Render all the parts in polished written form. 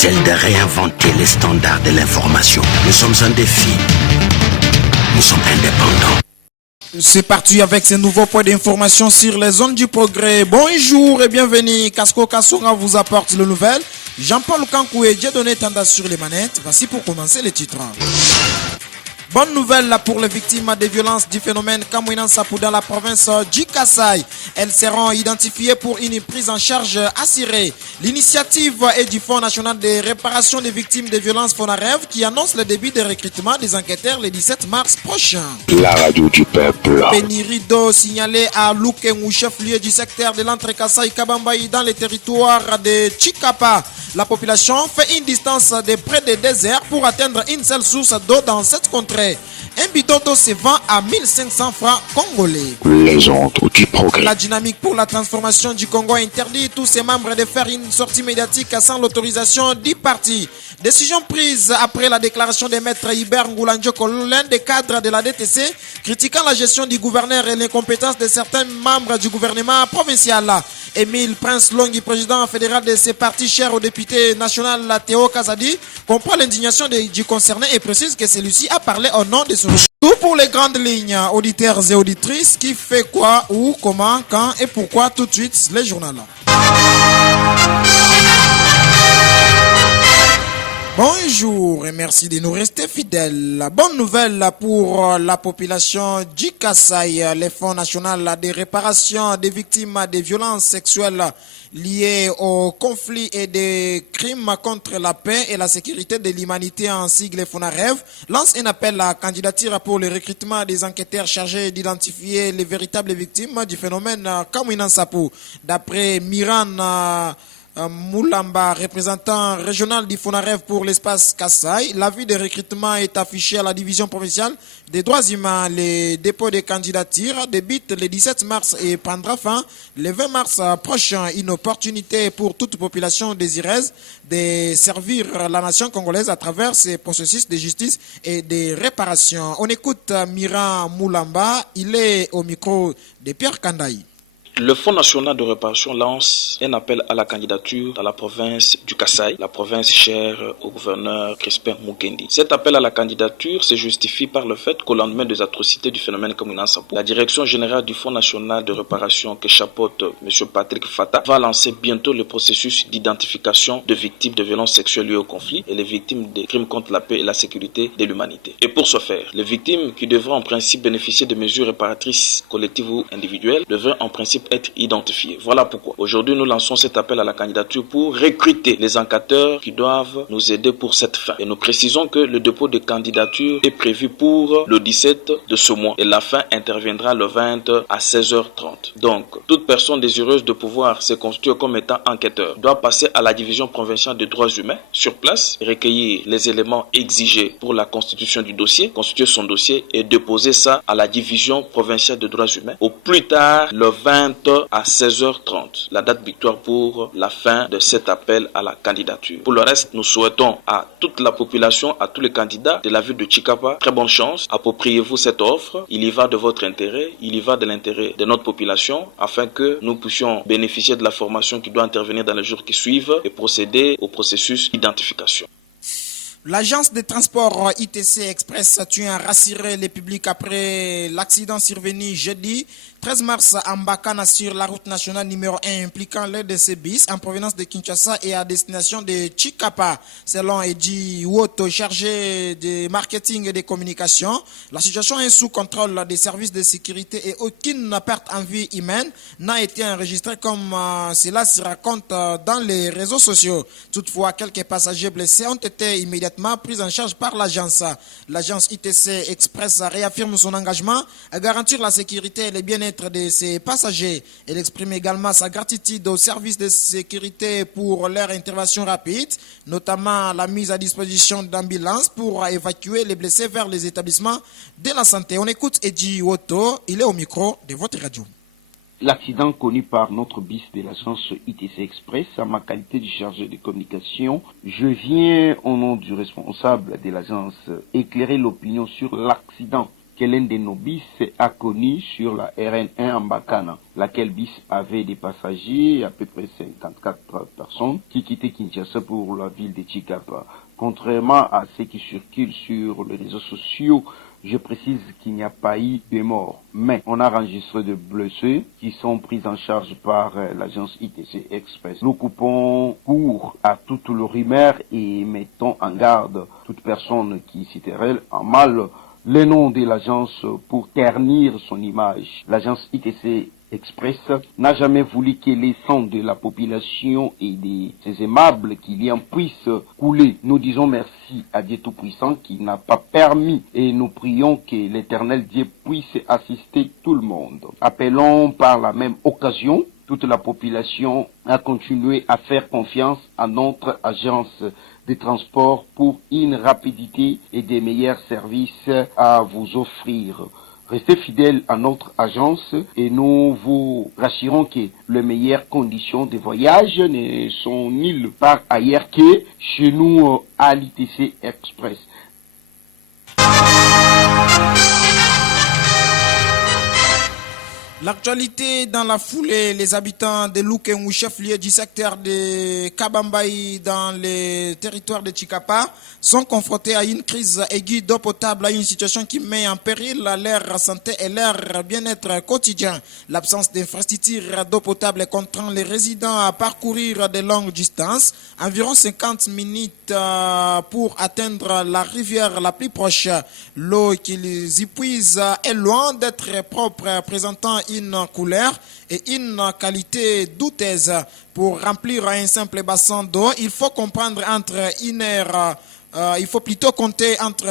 celle de réinventer les standards de l'information. Nous sommes un défi. Nous sommes indépendants. C'est parti avec ces nouveaux points d'information sur les zones du progrès. Bonjour et bienvenue. Casco Kassoura vous apporte le nouvel. Jean-Paul Kankou et Dieudonné Tanda sur les manettes. Voici pour commencer les titres. Bonne nouvelle pour les victimes des violences du phénomène Kamouinan Sapou dans la province du Kasaï. Elles seront identifiées pour une prise en charge assurée. L'initiative est du Fonds national de réparation des victimes des violences Fonarev qui annonce le début de recrutement des enquêteurs le 17 mars prochain. La radio du peuple. Pénirido signalé à Loukengou, chef-lieu du secteur de l'entrée Kasaï Kabambaï dans les territoires de Chikapa. La population fait une distance de près des déserts pour atteindre une seule source d'eau dans cette contrée. Un bidon d'eau se vend à 1500 francs congolais. Les ondes du progrès. La dynamique pour la transformation du Congo interdit tous ses membres de faire une sortie médiatique sans l'autorisation du parti. Décision prise après la déclaration de maître Hubert Ngoulandjoko, l'un des cadres de la DTC, critiquant la gestion du gouverneur et l'incompétence de certains membres du gouvernement provincial. Émile Prince Longhi, président fédéral de ce parti cher au député national Théo Kazadi, comprend l'indignation du concerné et précise que celui-ci a parlé au nom de son... Tout pour les grandes lignes, auditeurs et auditrices, qui fait quoi, où, comment, quand et pourquoi, tout de suite, les journaux. Bonjour et merci de nous rester fidèles. Bonne nouvelle pour la population du Kasaï. Le Fonds national de réparation des victimes des violences sexuelles liées au conflit et des crimes contre la paix et la sécurité de l'humanité en sigle Fonarev lance un appel à candidature pour le recrutement des enquêteurs chargés d'identifier les véritables victimes du phénomène Kamouinan Sapou. D'après Miran Moulamba, représentant régional du Fonarev pour l'espace Kasaï, l'avis de recrutement est affiché à la division provinciale des droits humains. Le dépôt des candidatures débute le 17 mars et prendra fin le 20 mars prochain. Une opportunité pour toute population désireuse de servir la nation congolaise à travers ces processus de justice et de réparation. On écoute Miran Moulamba, il est au micro de Pierre Kandaï. Le Fonds national de réparation lance un appel à la candidature dans la province du Kasaï, la province chère au gouverneur Crispin Mukendi. Cet appel à la candidature se justifie par le fait qu'au lendemain des atrocités du phénomène Kamouinan Sapou, la direction générale du Fonds national de réparation que chapeaute M. Patrick Fata va lancer bientôt le processus d'identification de victimes de violences sexuelles liées au conflit et les victimes des crimes contre la paix et la sécurité de l'humanité. Et pour ce faire, les victimes qui devraient en principe bénéficier de mesures réparatrices collectives ou individuelles devraient en principe être identifiés. Voilà pourquoi aujourd'hui nous lançons cet appel à la candidature pour recruter les enquêteurs qui doivent nous aider pour cette fin. Et nous précisons que le dépôt de candidature est prévu pour le 17 de ce mois et la fin interviendra le 20 à 16h30. Donc, toute personne désireuse de pouvoir se constituer comme étant enquêteur doit passer à la division provinciale des droits humains sur place, recueillir les éléments exigés pour la constitution du dossier, constituer son dossier et déposer ça à la division provinciale des droits humains au plus tard le 20 à 16h30, la date victoire pour la fin de cet appel à la candidature. Pour le reste, nous souhaitons à toute la population, à tous les candidats de la ville de Chikapa, très bonne chance. Appropriez-vous cette offre. Il y va de votre intérêt, il y va de l'intérêt de notre population afin que nous puissions bénéficier de la formation qui doit intervenir dans les jours qui suivent et procéder au processus d'identification. L'agence de transport ITC Express tient à rassurer le public après l'accident survenu jeudi 13 mars à Mbakana sur la route nationale numéro 1 impliquant l'aide de ces bis en provenance de Kinshasa et à destination de Chikapa. Selon Eddie Woto, chargé de marketing et de communication, la situation est sous contrôle des services de sécurité et aucune perte en vie humaine n'a été enregistrée comme cela se raconte dans les réseaux sociaux. Toutefois, quelques passagers blessés ont été immédiatement pris en charge par l'agence. L'agence ITC Express réaffirme son engagement à garantir la sécurité et le bien-être de ses passagers. Elle exprime également sa gratitude aux services de sécurité pour leur intervention rapide, notamment la mise à disposition d'ambulances pour évacuer les blessés vers les établissements de la santé. On écoute Eddie Woto, il est au micro de votre radio. L'accident connu par notre bis de l'agence ITC Express, à ma qualité de chargé de communication, je viens au nom du responsable de l'agence éclairer l'opinion sur l'accident que l'un de nos bis a connu sur la RN1 en Bakana, laquelle bis avait des passagers, à peu près 54 personnes, qui quittaient Kinshasa pour la ville de Chikapa. Contrairement à ce qui circule sur les réseaux sociaux, je précise qu'il n'y a pas eu de morts, mais on a enregistré de blessés qui sont pris en charge par l'agence ITC Express. Nous coupons court à toute le rumeur et mettons en garde toute personne qui citerait en mal le nom de l'agence pour ternir son image. L'agence ITC Express n'a jamais voulu que les sangs de la population et de ces aimables clients puissent couler. Nous disons merci à Dieu Tout-Puissant qui n'a pas permis et nous prions que l'Éternel Dieu puisse assister tout le monde. Appelons par la même occasion toute la population à continuer à faire confiance à notre agence de transport pour une rapidité et des meilleurs services à vous offrir. Restez fidèles à notre agence et nous vous rassurons que les meilleures conditions de voyage ne sont nulle part ailleurs que chez nous à l'ITC Express. L'actualité dans la foulée, les habitants de Lukengu, chef-lieu du secteur de Kabambaï dans les territoires de Chikapa, sont confrontés à une crise aiguë d'eau potable, à une situation qui met en péril leur santé et leur bien-être quotidien. L'absence d'infrastructures d'eau potable contraint les résidents à parcourir de longues distances, environ 50 minutes pour atteindre la rivière la plus proche. L'eau qu'ils y puisent est loin d'être propre, présentant une couleur et une qualité douteuse. Pour remplir un simple bassin d'eau, il faut comprendre il faut plutôt compter entre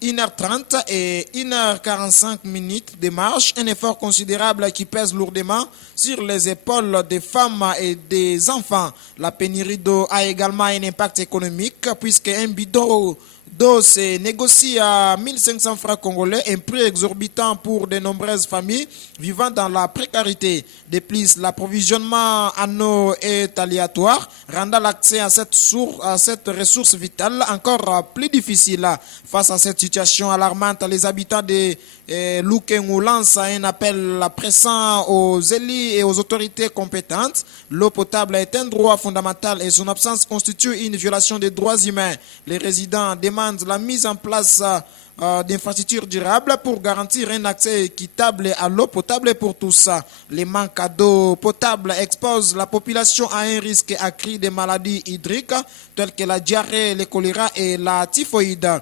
1h30 et 1h45 minutes de marche, un effort considérable qui pèse lourdement sur les épaules des femmes et des enfants. La pénurie d'eau a également un impact économique puisque un bidon d'eau se négocie à 1500 francs congolais, un prix exorbitant pour de nombreuses familles vivant dans la précarité. De plus, l'approvisionnement en eau est aléatoire, rendant l'accès à cette ressource vitale encore plus difficile. Face à cette situation alarmante, les habitants de Lukengu lancent un appel pressant aux élus et aux autorités compétentes. L'eau potable est un droit fondamental et son absence constitue une violation des droits humains. Les résidents demandent la mise en place d'infrastructures durables pour garantir un accès équitable à l'eau potable pour tous. Les manques d'eau potable exposent la population à un risque accru de maladies hydriques telles que la diarrhée, le choléra et la typhoïde.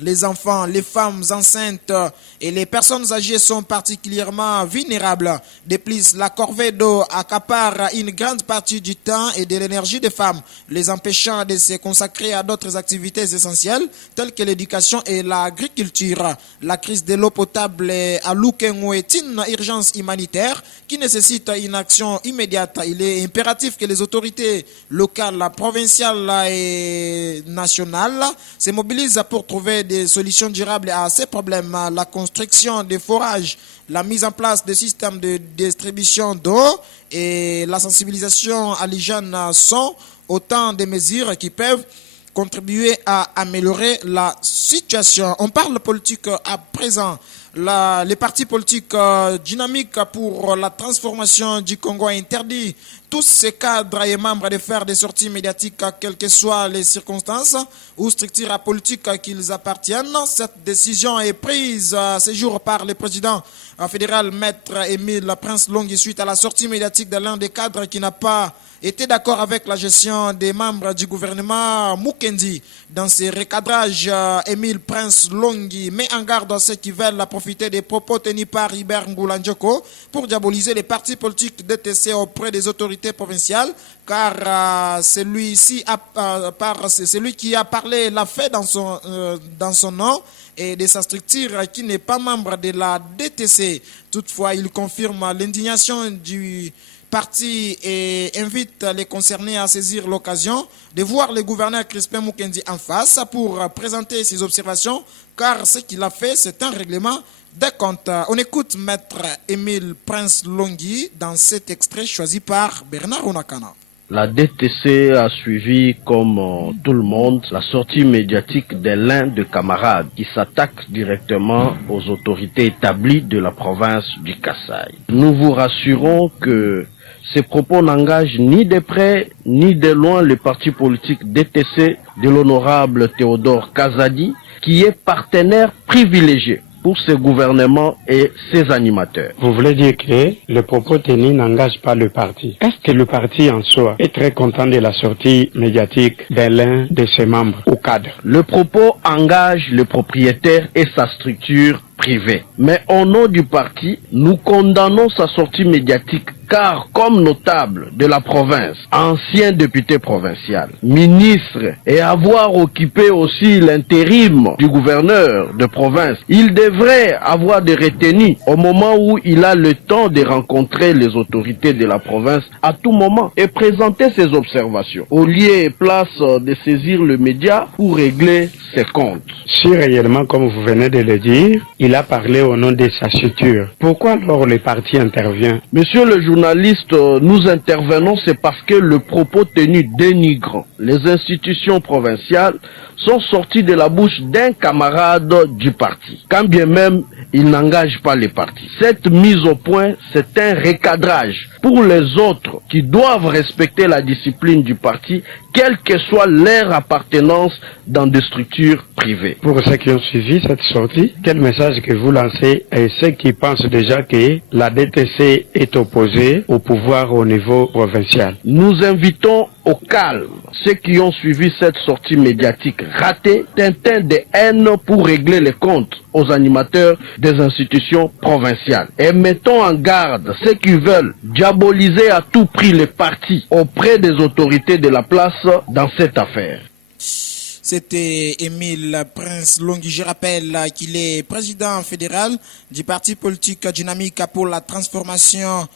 Les enfants, les femmes enceintes et les personnes âgées sont particulièrement vulnérables. De plus, la corvée d'eau accapare une grande partie du temps et de l'énergie des femmes, les empêchant de se consacrer à d'autres activités essentielles telles que l'éducation et l'agriculture. La crise de l'eau potable à Lukengu est une urgence humanitaire qui nécessite une action immédiate. Il est impératif que les autorités locales, provinciales et nationales se mobilisent pour trouver des solutions durables à ces problèmes. La construction des forages, la mise en place des systèmes de distribution d'eau et la sensibilisation à l'hygiène sont autant de mesures qui peuvent contribuer à améliorer la situation. On parle politique à présent. Les partis politiques dynamiques pour la transformation du Congo interdit tous ces cadres et membres de faire des sorties médiatiques, quelles que soient les circonstances ou structures politiques qu'ils appartiennent. Cette décision est prise ce jour par le président fédéral, Maître Émile Prince Longhi, suite à la sortie médiatique de l'un des cadres qui n'a pas été d'accord avec la gestion des membres du gouvernement Mukendi. Dans ces recadrages, Émile Prince Longhi met en garde à ceux qui veulent profiter des propos tenus par Hubert Ngoulandjoko pour diaboliser les partis politiques DTC auprès des autorités provinciales, car c'est lui qui a parlé l'a fait dans son nom et de sa structure qui n'est pas membre de la DTC. Toutefois, il confirme l'indignation du parti et invite les concernés à saisir l'occasion de voir le gouverneur Crispin Mukendi en face pour présenter ses observations, car ce qu'il a fait, c'est un règlement des comptes. On écoute Maître Émile Prince Longhi dans cet extrait choisi par Bernard Onakana. La DTC a suivi, comme tout le monde, la sortie médiatique de l'un de camarades qui s'attaque directement aux autorités établies de la province du Kasaï. Nous vous rassurons que ces propos n'engagent ni de près ni de loin le parti politique DTC de l'honorable Théodore Kazadi, qui est partenaire privilégié pour ce gouvernement et ses animateurs. Vous voulez dire que le propos tenu n'engage pas le parti. Est-ce que le parti en soi est très content de la sortie médiatique de l'un de ses membres ou cadres? Le propos engage le propriétaire et sa structure privée. Mais au nom du parti, nous condamnons sa sortie médiatique car comme notable de la province, ancien député provincial, ministre et avoir occupé aussi l'intérim du gouverneur de province, il devrait avoir des retenues au moment où il a le temps de rencontrer les autorités de la province à tout moment et présenter ses observations, au lieu et place de saisir le média pour régler ses comptes. Si réellement, comme vous venez de le dire, il a parlé au nom de sa structure, pourquoi alors le parti intervient? Monsieur le journaliste, nous intervenons, c'est parce que le propos tenu dénigrant les institutions provinciales sont sortis de la bouche d'un camarade du parti, quand bien même il n'engage pas les partis. Cette mise au point, c'est un recadrage pour les autres qui doivent respecter la discipline du parti, quelle que soit leur appartenance dans des structures privées. Pour ceux qui ont suivi cette sortie, quel message que vous lancez à ceux qui pensent déjà que la DTC est opposée au pouvoir au niveau provincial? Nous invitons au calme ceux qui ont suivi cette sortie médiatique ratée, teintant de haine pour régler les comptes aux animateurs des institutions provinciales. Et mettons en garde ceux qui veulent diaboliser à tout prix les partis auprès des autorités de la place dans cette affaire. C'était Émile Prince Longhi. Je rappelle qu'il est président fédéral du parti politique dynamique pour la transformation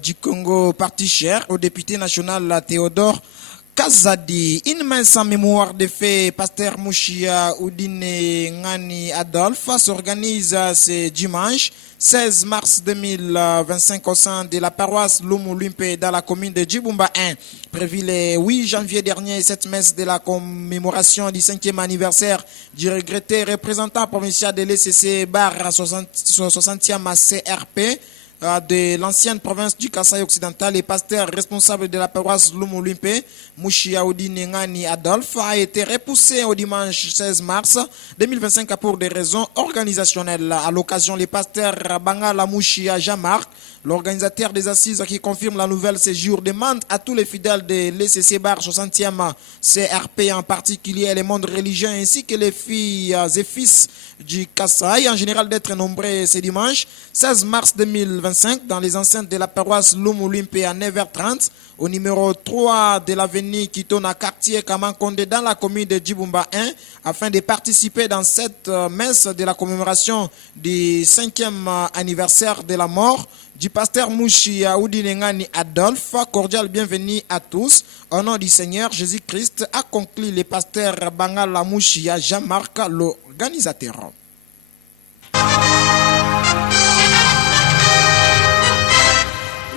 du Congo, parti cher au député national Théodore Kazadi. Une mince en mémoire des faits, Pasteur Mouchia Oudine Ngani Adolphe s'organise ce dimanche 16 mars 2025 au sein de la paroisse Lumulumpe dans la commune de Djibumba 1. Prévu le 8 janvier dernier, cette messe de la commémoration du 5e anniversaire du regretté représentant provincial de l'ECC bar 60e CRP de l'ancienne province du Kasaï occidental et pasteur responsable de la paroisse Lumulumpe, Mouchia Oudine Ngani Adolphe, a été repoussé au dimanche 16 mars 2025 pour des raisons organisationnelles. À l'occasion, le pasteur Bangala Mouchia Jean-Marc, l'organisateur des assises qui confirme la nouvelle séjour, demande à tous les fidèles de l'ECC bar 60e CRP, en particulier les mondes religieux ainsi que les filles et fils du Kasaï en général d'être nombreux ce dimanche 16 mars 2025 dans les enceintes de la paroisse Lumulumpe à 9h30 au numéro 3 de l'avenue Kitona quartier Kamankonde dans la commune de Djibumba 1 afin de participer dans cette messe de la commémoration du 5e anniversaire de la mort du pasteur Mouchia Oudine Ngani Adolphe. Cordial bienvenue à tous. Au nom du Seigneur Jésus-Christ, a conclu le pasteur Bangala Mouchia Jean-Marc, l'organisateur.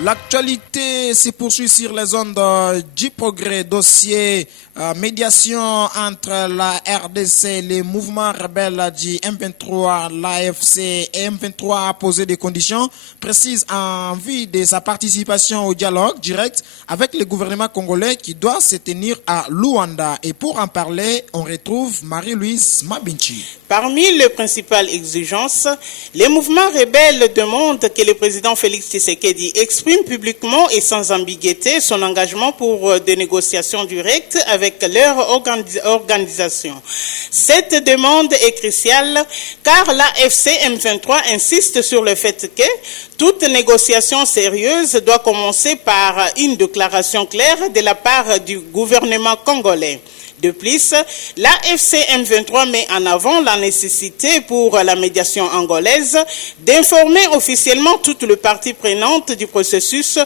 L'actualité se poursuit sur les ondes du progrès. Dossier médiation entre la RDC, les mouvements rebelles du M23, l'AFC et M23 a posé des conditions précises en vue de sa participation au dialogue direct avec le gouvernement congolais qui doit se tenir à Luanda. Et pour en parler, on retrouve Marie-Louise Mabinchi. Parmi les principales exigences, les mouvements rebelles demandent que le président Félix Tshisekedi exprime publiquement et sans ambiguïté son engagement pour des négociations directes avec leur organisation. Cette demande est cruciale car l'AFC M23 insiste sur le fait que toute négociation sérieuse doit commencer par une déclaration claire de la part du gouvernement congolais. De plus, l'AFC M23 met en avant la nécessité pour la médiation angolaise d'informer officiellement toutes les parties prenantes du processus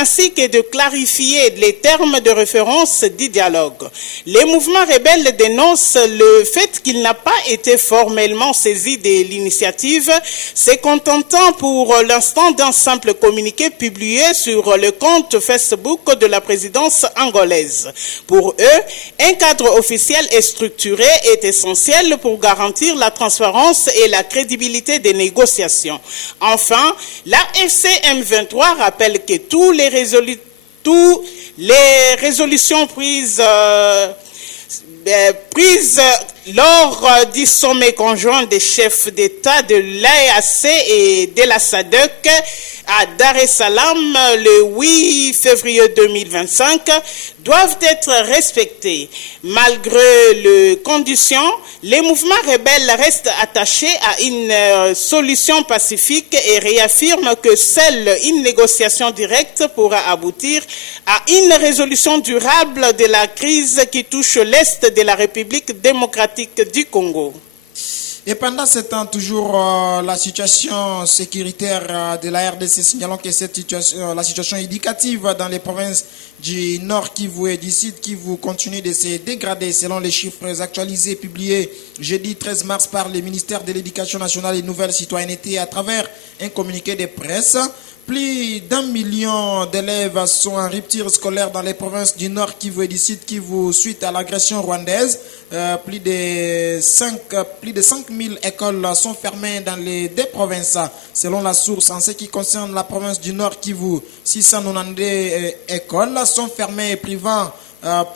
ainsi que de clarifier les termes de référence du dialogue. Les mouvements rebelles dénoncent le fait qu'il n'a pas été formellement saisi de l'initiative, se contentant pour l'instant l'instant d'un simple communiqué publié sur le compte Facebook de la présidence angolaise. Pour eux, un cadre officiel et structuré est essentiel pour garantir la transparence et la crédibilité des négociations. Enfin, la FCM23 rappelle que toutes les résolutions prises lors du sommet conjoint des chefs d'État de l'AEAC et de la SADC à Dar es Salaam le 8 février 2025 doivent être respectées. Malgré les conditions, les mouvements rebelles restent attachés à une solution pacifique et réaffirment que seule une négociation directe pourra aboutir à une résolution durable de la crise qui touche l'Est de la République démocratique du Congo. Et pendant ce temps, toujours la situation sécuritaire de la RDC, signalons que la situation éducative dans les provinces du Nord Kivu et du Sud Kivu continue de se dégrader selon les chiffres actualisés publiés jeudi 13 mars par le ministère de l'Éducation nationale et Nouvelle Citoyenneté à travers un communiqué de presse. Plus d'1 million d'élèves sont en rupture scolaire dans les provinces du Nord Kivu et du Sud Kivu suite à l'agression rwandaise. Plus de 5 000 écoles sont fermées dans les deux provinces. Selon la source, en ce qui concerne la province du Nord Kivu, 692 écoles sont fermées, privant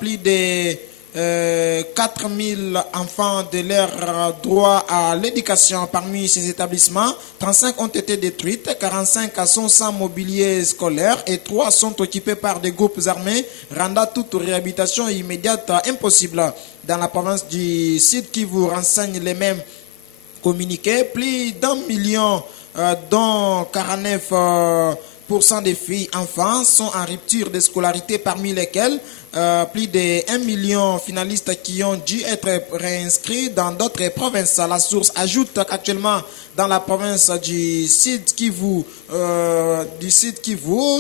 plus de 4 000 enfants de leur droit à l'éducation. Parmi ces établissements, 35 ont été détruites, 45 sont sans mobilier scolaire et 3 sont occupés par des groupes armés, rendant toute réhabilitation immédiate impossible. Dans la province du Sud Kivu, renseigne les mêmes communiqués, plus d'1 million, dont 49% des filles enfants sont en rupture de scolarité, parmi lesquelles plus de 1 million finalistes qui ont dû être réinscrits dans d'autres provinces. La source ajoute qu'actuellement dans la province du Sud Kivu,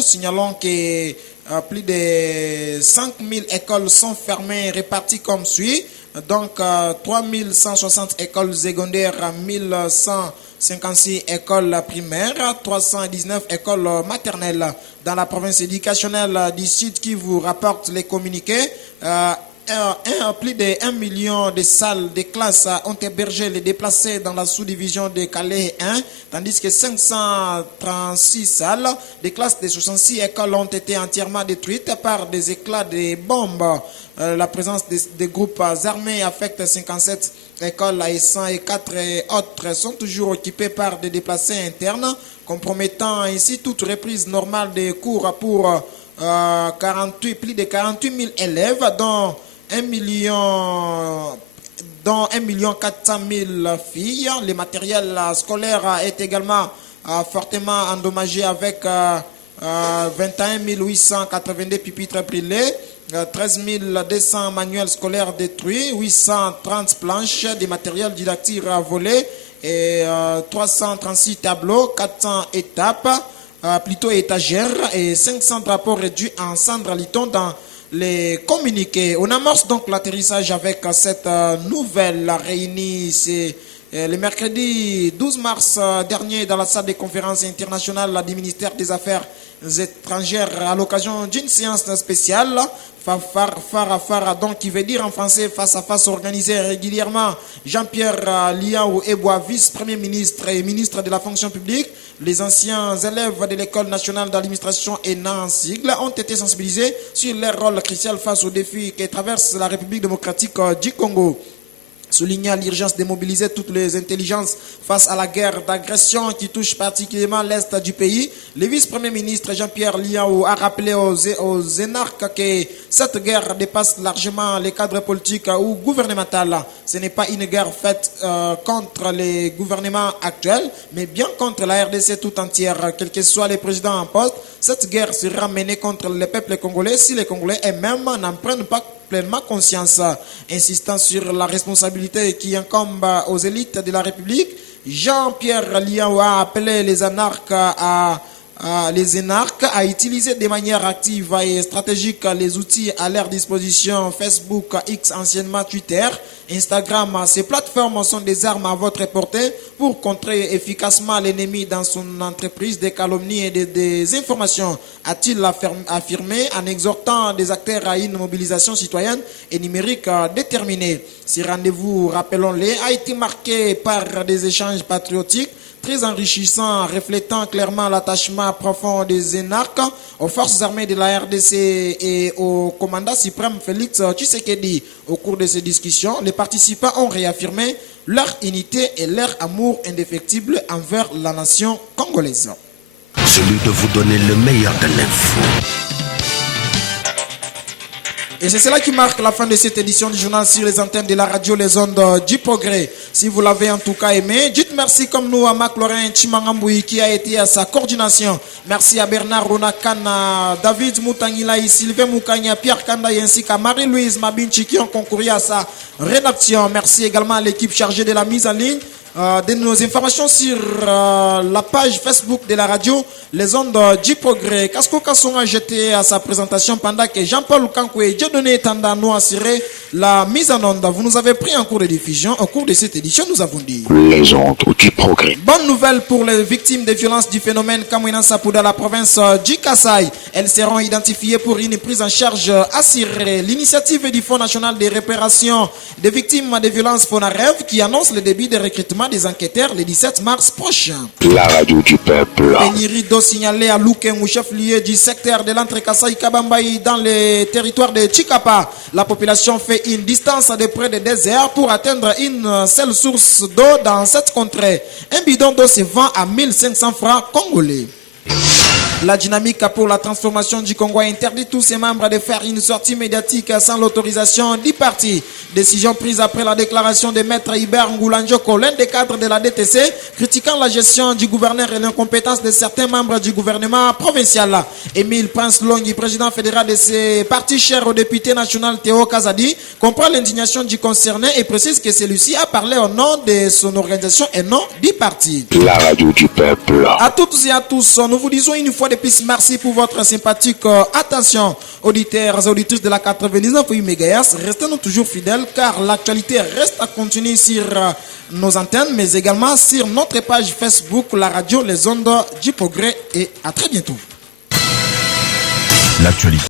signalons que plus de 5 000 écoles sont fermées, réparties comme suit. Donc 3 160 écoles secondaires, 1156 écoles primaires, 319 écoles maternelles. Dans la province éducationnelle du Sud Kivu, rapporte les communiqués, plus de 1 million de salles de classe ont hébergé les déplacés dans la sous-division de Calais 1, tandis que 536 salles de classe de 66 écoles ont été entièrement détruites par des éclats de bombes. La présence des groupes armés affecte 57 écoles et 104 autres sont toujours occupées par des déplacés internes, compromettant ainsi toute reprise normale des cours pour plus de 48 000 élèves, dont 1 million 400 000 filles. Le matériel scolaire est également fortement endommagé avec 21 882 pupitres brûlés, 13 200 manuels scolaires détruits, 830 planches de matériel didactique volées et 336 tableaux, 400 étagères et 500 drapeaux réduits en cendres, lit-on dans les communiqués. On amorce donc l'atterrissage avec cette nouvelle réunie. C'est le mercredi 12 mars dernier dans la salle des conférences internationales du ministère des Affaires étrangères à l'occasion d'une séance spéciale Fara, donc qui veut dire en français face à face, organisé régulièrement. Jean-Pierre Liaou Eboa, vice-premier ministre et ministre de la fonction publique, les anciens élèves de l'école nationale d'administration ENA en sigle, ont été sensibilisés sur leur rôle crucial face aux défis que traverse la République démocratique du Congo. Soulignant l'urgence de mobiliser toutes les intelligences face à la guerre d'agression qui touche particulièrement l'Est du pays, le vice-premier ministre Jean-Pierre Liaou a rappelé aux énarques que cette guerre dépasse largement les cadres politiques ou gouvernementaux. Ce n'est pas une guerre faite contre les gouvernements actuels, mais bien contre la RDC tout entière, quel que soit le président en poste. Cette guerre sera menée contre le peuple congolais si les Congolais eux-mêmes n'en prennent pas pleinement conscience. Insistant sur la responsabilité qui incombe aux élites de la République, Jean-Pierre Liaou a appelé les anarches à les énarques à utiliser de manière active et stratégique les outils à leur disposition, Facebook, X, anciennement Twitter, Instagram. Ces plateformes sont des armes à votre portée pour contrer efficacement l'ennemi dans son entreprise des calomnies et des désinformations, a-t-il affirmé en exhortant des acteurs à une mobilisation citoyenne et numérique déterminée. Ce rendez-vous, rappelons-le, a été marqué par des échanges patriotiques très enrichissant, reflétant clairement l'attachement profond des énarques aux forces armées de la RDC et au commandant suprême Félix Tshisekedi. Au cours de ces discussions, les participants ont réaffirmé leur unité et leur amour indéfectible envers la nation congolaise. Celui de vous donner le meilleur de l'info. Et c'est cela qui marque la fin de cette édition du journal sur les antennes de la radio Les Ondes du Progrès. Si vous l'avez en tout cas aimé, dites merci comme nous à Marc Laurent Chimangamboui qui a été à sa coordination. Merci à Bernard Ronakana, David Moutangilaï, Sylvain Moukania, Pierre Kanda ainsi qu'à Marie-Louise Mabinchi qui ont concouru à sa rédaction. Merci également à l'équipe chargée de la mise en ligne de nos informations sur la page Facebook de la radio Les Ondes du Progrès. Kasko Kasson a jeté à sa présentation pendant que Jean-Paul Kankoué Dieudonné Tanda nous assurait la mise en onde. Vous nous avez pris en cours de diffusion. Au cours de cette édition, nous avons dit Les Ondes du Progrès. Bonne nouvelle pour les victimes des violences du phénomène Kamouina Sapouda, la province du Kasaï. Elles seront identifiées pour une prise en charge assurée. L'initiative du Fonds national de réparation des victimes des violences FONAREV qui annonce le début de recrutement des enquêteurs le 17 mars prochain. La radio du peuple. Pénirido signalé à Loukengou, chef-lieu du secteur de l'entre-Kasaï Kabambaï dans le territoire de Chikapa. La population fait une distance de près de 2 heures pour atteindre une seule source d'eau dans cette contrée. Un bidon d'eau se vend à 1500 francs congolais. La dynamique pour la transformation du Congo interdit tous ses membres de faire une sortie médiatique sans l'autorisation du parti. Décision prise après la déclaration de Maître Hubert Ngoulanjoko, l'un des cadres de la DTC, critiquant la gestion du gouverneur et l'incompétence de certains membres du gouvernement provincial. Émile Prince Longi, président fédéral de ce parti cher au député national Théo Kazadi, comprend l'indignation du concerné et précise que celui-ci a parlé au nom de son organisation et non du parti. La radio du peuple. À toutes et à tous, nous vous disons une fois de plus merci pour votre sympathique attention. Auditeurs et auditrices de la 99 MHz, restez-nous toujours fidèles car l'actualité reste à continuer sur nos antennes, mais également sur notre page Facebook, la radio Les Ondes du Progrès. Et à très bientôt. L'actualité.